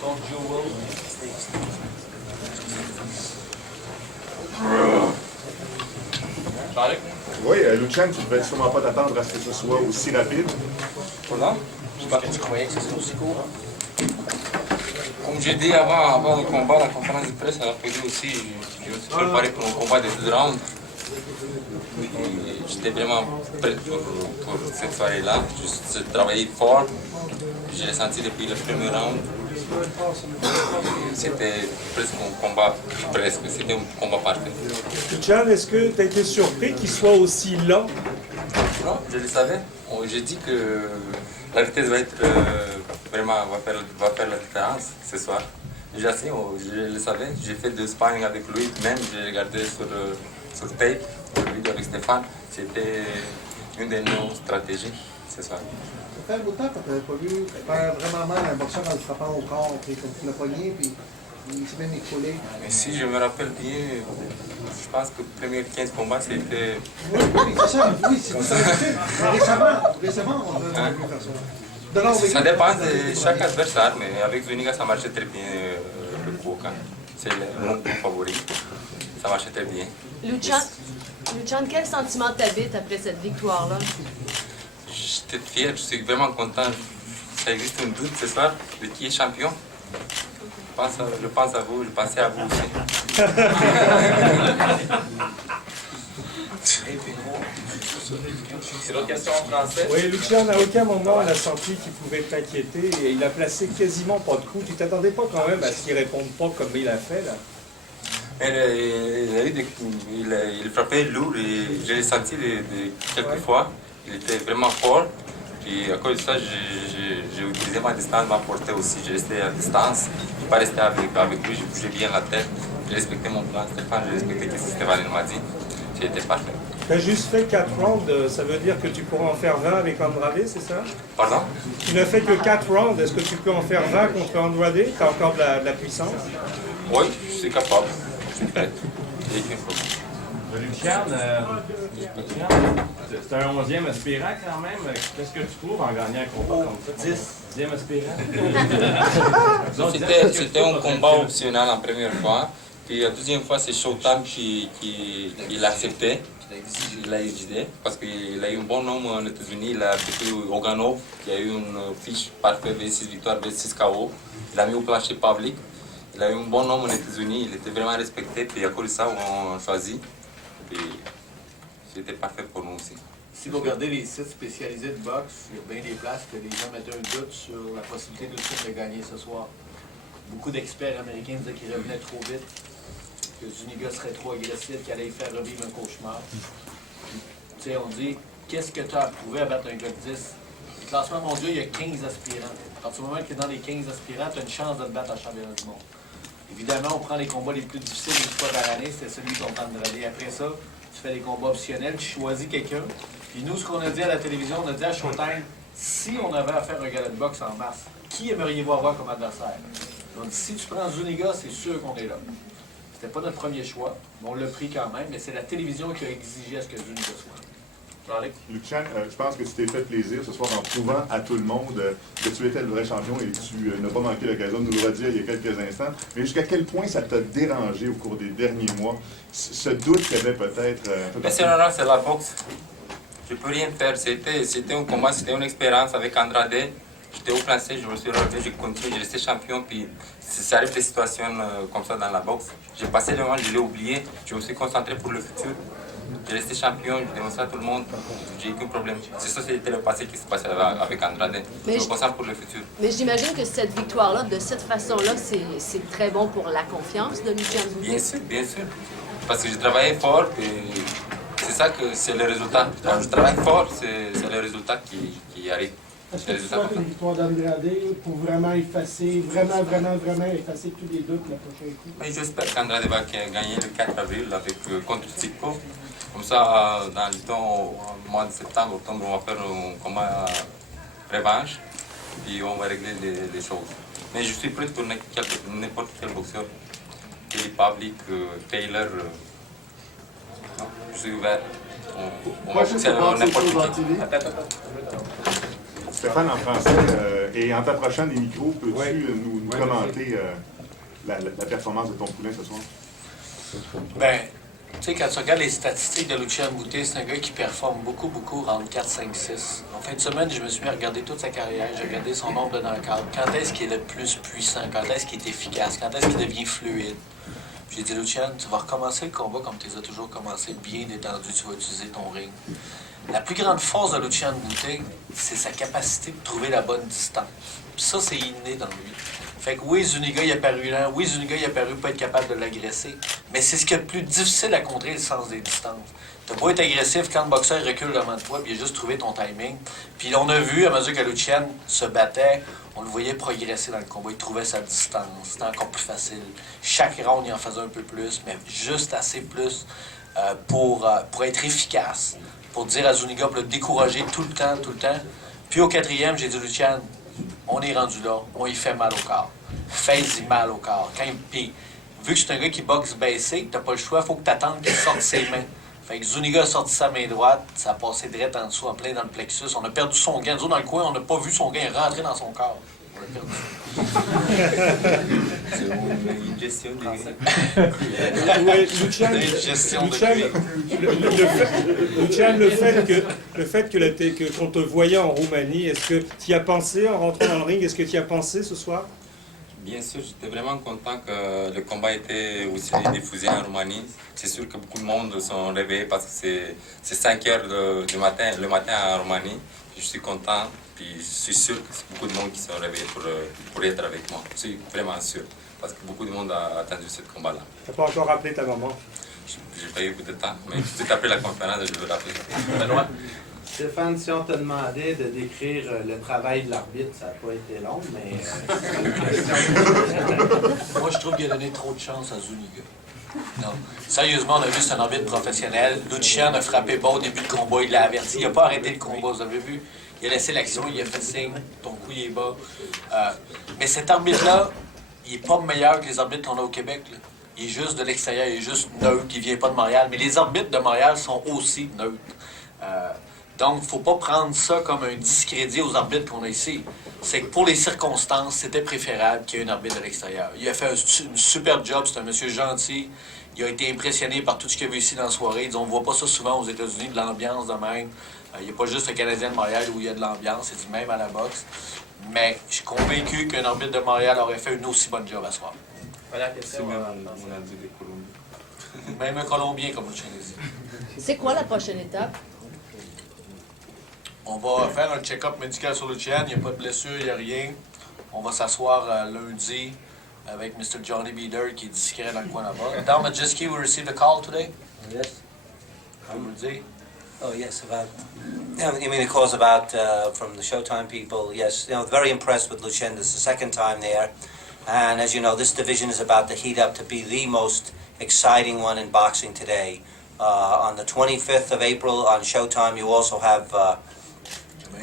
Contre Joe Will. Charles? Oui, Luchan, tu ne devais sûrement pas t'attendre à ce que ce soit aussi rapide. Voilà. Je sais pas que tu croyais que ce serait aussi court. Comme j'ai dit avant le combat, la conférence de presse, à la PD aussi, je me suis préparé pour un combat de 2 rounds. J'étais vraiment prêt pour cette soirée-là. J'ai travaillé fort. J'ai senti depuis le premier round. C'était presque un combat, c'était un combat parfait. Luchan, est-ce que tu as été surpris qu'il soit aussi lent? Non, je le savais. J'ai dit que la vitesse va être vraiment va faire la différence ce soir. Déjà, je le savais. J'ai fait du sparring avec lui, même j'ai regardé sur tape, la vidéo avec Stéphane. C'était une de nos stratégies ce soir. Ça fait un bout de temps que tu n'avais pas vu faire vraiment mal un boxeur en le frappant au corps, puis comme tu l'as pogné, puis il s'est même écroulé. Mais si je me rappelle bien, je pense que les premiers 15 combats, c'était... Oui, c'est ça, oui, c'est ça. Mais récemment, on a vu faire ça. Ça dépend de chaque adversaire, mais avec Zuniga, ça marchait très bien le coup. C'est mon favori. Ça marchait très bien. Luchan, quel sentiment t'habite après cette victoire-là? J'étais fier, je suis vraiment content. Ça existe un doute ce soir de qui est champion. Je pense à vous, je pensais à vous aussi. C'est l'autre question en français? Oui, Luchan, à aucun moment on a senti qu'il pouvait t'inquiéter et il a placé quasiment pas de coups. Tu t'attendais pas quand même à ce qu'il réponde pas comme il a fait là? Il frappait lourd et je l'ai senti quelques fois. Il était vraiment fort. Puis à cause de ça, j'ai utilisé ma distance, ma portée aussi. J'ai resté à distance. Je ne suis pas resté avec lui, j'ai bougé bien la tête. J'ai respecté mon plan Stéphane, j'ai respecté ce que Stéphane m'a dit. C'était parfait. Tu as juste fait 4 rounds, ça veut dire que tu pourras en faire 20 avec Andrade, c'est ça? Pardon? Tu n'as fait que 4 rounds, est-ce que tu peux en faire 20 contre Andrade? Tu as encore de la puissance? Oui, je suis capable. Je suis prêt. J'ai aucun problème. Luchan, c'est un 11e aspirant quand même. Qu'est-ce que tu trouves en gagnant un combat comme ça? 10e aspirant? C'était un combat optionnel la première fois. Puis la deuxième fois, c'est Showtime qui l'a accepté. Il l'a exigé parce qu'il a eu un bon nom aux États-Unis. Il a battu Oganov, qui a eu une fiche parfaite, 26 victoires, 26 KO. Il a mis au plancher Pavlik. Il a eu un bon nom aux États-Unis. Il était vraiment respecté. Puis à cause de ça, on a choisi. Et c'était parfait pour nous aussi. Si vous regardez les sites spécialisés de boxe, il y a bien des places que les gens mettent un doute sur la possibilité de gagner ce soir. Beaucoup d'experts américains disaient qu'il revenait trop vite, que Zuniga serait trop agressif, qu'il allait faire revivre un cauchemar. Tu sais, on dit, qu'est-ce que tu as prouvé à battre un gars de 10? Le classement mondial, il y a 15 aspirants. À partir du moment que tu es dans les 15 aspirants, tu as une chance de te battre à championnat du monde. Évidemment, on prend les combats les plus difficiles une fois par année, c'était celui contre Andrade. Après ça, tu fais des combats optionnels, tu choisis quelqu'un. Puis nous, ce qu'on a dit à la télévision, on a dit à Showtime, si on avait à faire un gala de boxe en mars, qui aimeriez-vous avoir comme adversaire? On dit, si tu prends Zuniga, c'est sûr qu'on est là. C'était pas notre premier choix, mais on l'a pris quand même, mais c'est la télévision qui a exigé à ce que Zuniga soit. Luchan, je pense que tu t'es fait plaisir ce soir en prouvant à tout le monde que tu étais le vrai champion et tu n'as pas manqué l'occasion de nous le redire il y a quelques instants. Mais jusqu'à quel point ça t'a dérangé au cours des derniers mois, ce doute qu'il y avait peut-être... Mais c'est normal, c'est la boxe. Je ne peux rien faire. C'était un combat, c'était une expérience avec Andrade. J'étais au placé, je me suis relevé, j'ai continué, j'ai resté champion. Puis ça arrive des situations comme ça dans la boxe. J'ai passé le moment, je l'ai oublié. Je me suis concentré pour le futur. J'ai resté champion, j'ai démontré à tout le monde, j'ai eu aucun problème. C'est ça, c'était le passé qui s'est passé avec Andrade. Je me concentre pour le futur. Mais j'imagine que cette victoire-là, de cette façon-là, c'est très bon pour la confiance de Luchan. Bien sûr, bien sûr. Parce que j'ai travaillé fort et c'est ça que c'est le résultat. Quand je travaille fort, c'est le résultat qui arrive. Est-ce que tu souhaites une victoire d'Andrade pour vraiment effacer, vraiment effacer tous les doutes la prochaine coup? Mais j'espère qu'Andrade va gagner le 4 avril contre Tsiko. Comme ça, dans le temps, au mois de septembre, octobre, on va faire un combat revanche et on va régler les choses. Mais je suis prêt pour n'importe quel boxeur. Kelly Pavlik, Taylor, je suis ouvert. On va boxer n'importe qui. Stéphane, en français, Et en t'approchant des micros, peux-tu Ouais. nous Ouais, commenter la performance de ton poulain ce soir? Ben, tu sais, quand tu regardes les statistiques de Lucian Boutet, c'est un gars qui performe beaucoup, entre 4, 5, 6. En fin de semaine, je me suis mis à regarder toute sa carrière, j'ai regardé son nombre de knockouts. Quand est-ce qu'il est le plus puissant? Quand est-ce qu'il est efficace? Quand est-ce qu'il devient fluide? J'ai dit, Lucian, tu vas recommencer le combat comme tu les as toujours commencé, bien détendu, tu vas utiliser ton ring. La plus grande force de Lucian Boutet, c'est sa capacité de trouver la bonne distance. Puis ça, c'est inné dans lui. Fait que oui, Zuniga, il a paru lent. Oui, Zuniga, il a paru pas être capable de l'agresser. Mais c'est ce qui est le plus difficile à contrer, le sens des distances. T'as beau être agressif, quand le boxeur recule devant toi, puis il a juste trouvé ton timing. Puis on a vu, à mesure que Lucian se battait, on le voyait progresser dans le combat. Il trouvait sa distance. C'était encore plus facile. Chaque round, il en faisait un peu plus, mais juste assez plus pour être efficace. Pour dire à Zuniga, pour le décourager tout le temps. Puis au 4e, j'ai dit, Lucian, on est rendu là, on y fait mal au corps. Fais-y mal au corps. Puis, vu que c'est un gars qui boxe baissé, t'as pas le choix, il faut que t'attendes qu'il sorte ses mains. Fait que Zuniga a sorti sa main droite, ça a passé direct en dessous, en plein dans le plexus. On a perdu son gain. Nous autres, dans le coin, on n'a pas vu son gain rentrer dans son corps. On l'a perdu. C'est une gestion de Ouais, Lucian, C'est une gestion de Lucian, lui. Lucian, le fait que qu'on te voyait en Roumanie, est-ce que tu y as pensé en rentrant dans le ring? Est-ce que tu y as pensé ce soir? Bien sûr, j'étais vraiment content que le combat était aussi diffusé en Roumanie. C'est sûr que beaucoup de monde sont réveillés parce que c'est 5 heures du matin, le matin en Roumanie. Je suis content, puis je suis sûr que c'est beaucoup de monde qui sont réveillés pour être avec moi. Je suis vraiment sûr, parce que beaucoup de monde a attendu ce combat-là. Tu n'as pas encore rappelé ta maman? J'ai pas eu beaucoup de temps, mais tout après la conférence, je vais rappeler. Benoît. Stéphane, si on te demandait de décrire le travail de l'arbitre, ça n'a pas été long, mais... Moi, je trouve qu'il a donné trop de chance à Zuniga. Non. Sérieusement, on a vu, c'est un arbitre professionnel. Lucian a frappé bas au début du combat, il l'a averti. Il n'a pas arrêté le combat, vous avez vu. Il a laissé l'action, il a fait signe, ton coup il est bas. Mais cet arbitre-là, il n'est pas meilleur que les arbitres qu'on a au Québec. Là. Il est juste de l'extérieur, il est juste neutre, il ne vient pas de Montréal. Mais les arbitres de Montréal sont aussi neutres. Donc, il ne faut pas prendre ça comme un discrédit aux arbitres qu'on a ici. C'est que pour les circonstances, c'était préférable qu'il y ait un arbitre de l'extérieur. Il a fait un super job, c'est un monsieur gentil. Il a été impressionné par tout ce qu'il a vu ici dans la soirée. Il dit, on ne voit pas ça souvent aux États-Unis, de l'ambiance de même. Il n'y a pas juste le Canadien de Montréal où il y a de l'ambiance, c'est du même à la boxe. Mais je suis convaincu qu'un arbitre de Montréal aurait fait une aussi bonne job à soir. Voilà la question. Même un Colombien, comme le chien dit. C'est quoi la prochaine étape? On va faire un check-up médical sur Lucian. Il n'y a pas de blessure, il n'y a rien. On va s'asseoir lundi avec Mr. Johnny Beader qui est discret dans le coin là-bas. Dom Majewski, we received a call today. Yes. Vous me dites? Oh, yes, about... You mean the calls about from the Showtime people? Yes, very impressed with Lucien. This is the second time there. And as you know, this division is about to heat up to be the most exciting one in boxing today. On the 25th of April on Showtime, you also have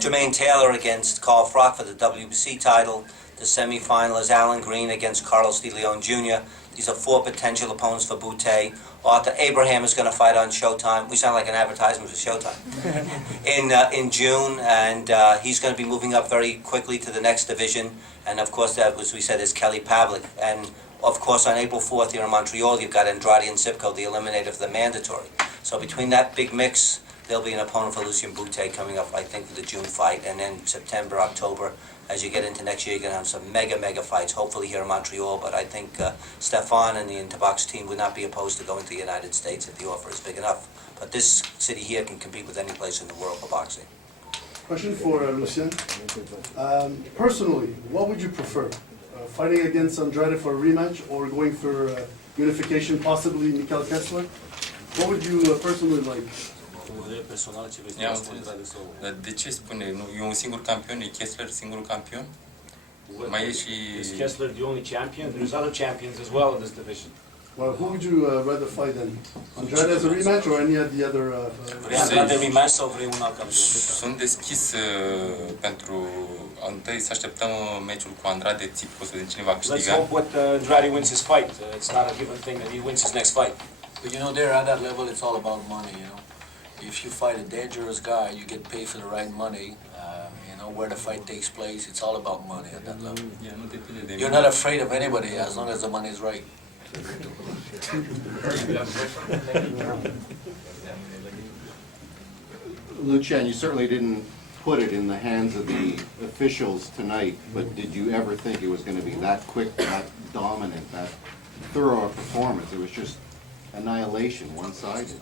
Jermaine Taylor against Carl Froch for the WBC title. The semi-final is Alan Green against Carlos De Leon Jr. These are 4 potential opponents for Boutte. Arthur Abraham is going to fight on Showtime. We sound like an advertisement for Showtime. in June, and he's going to be moving up very quickly to the next division. And of course, that, as we said, is Kelly Pavlik. And of course, on April 4th here in Montreal, you've got Andrade and Zipko, the eliminator for the mandatory. So between that big mix, there'll be an opponent for Lucien Boutte coming up, I think, for the June fight. And then September, October, as you get into next year, you're going to have some mega fights, hopefully here in Montreal. But I think Stefan and the Interbox team would not be opposed to going to the United States if the offer is big enough. But this city here can compete with any place in the world for boxing. Question for Lucien. Personally, what would you prefer? Fighting against Andrade for a rematch or going for unification, possibly Mikhail Kessler? What would you personally like? De ce spune? Nu, e un singur campion, e Kessler singurul campion? Mai e și... Is Kessler the only champion? There's other champions as well in this division. Well, who would you rather fight then? Andrade as a rematch or any of the other... Andrade rematch sau vrei un alt campion? Sunt deschis pentru întâi să așteptăm meciul cu Andrade, Țipcu, să vedem cine va Let's câștiga. hope Andrade wins his fight. It's not a given thing that he wins his next fight. But you know, there at that level, it's all about money, you know. If you fight a dangerous guy, you get paid for the right money. know, where the fight takes place. It's all about money at that level. Nu depinde de You're not afraid of anybody as long as the money is right. Lucien, you certainly didn't put it in the hands of the officials tonight, but did you ever think it was going to be that quick, that dominant, that thorough a performance? It was just annihilation, one-sided.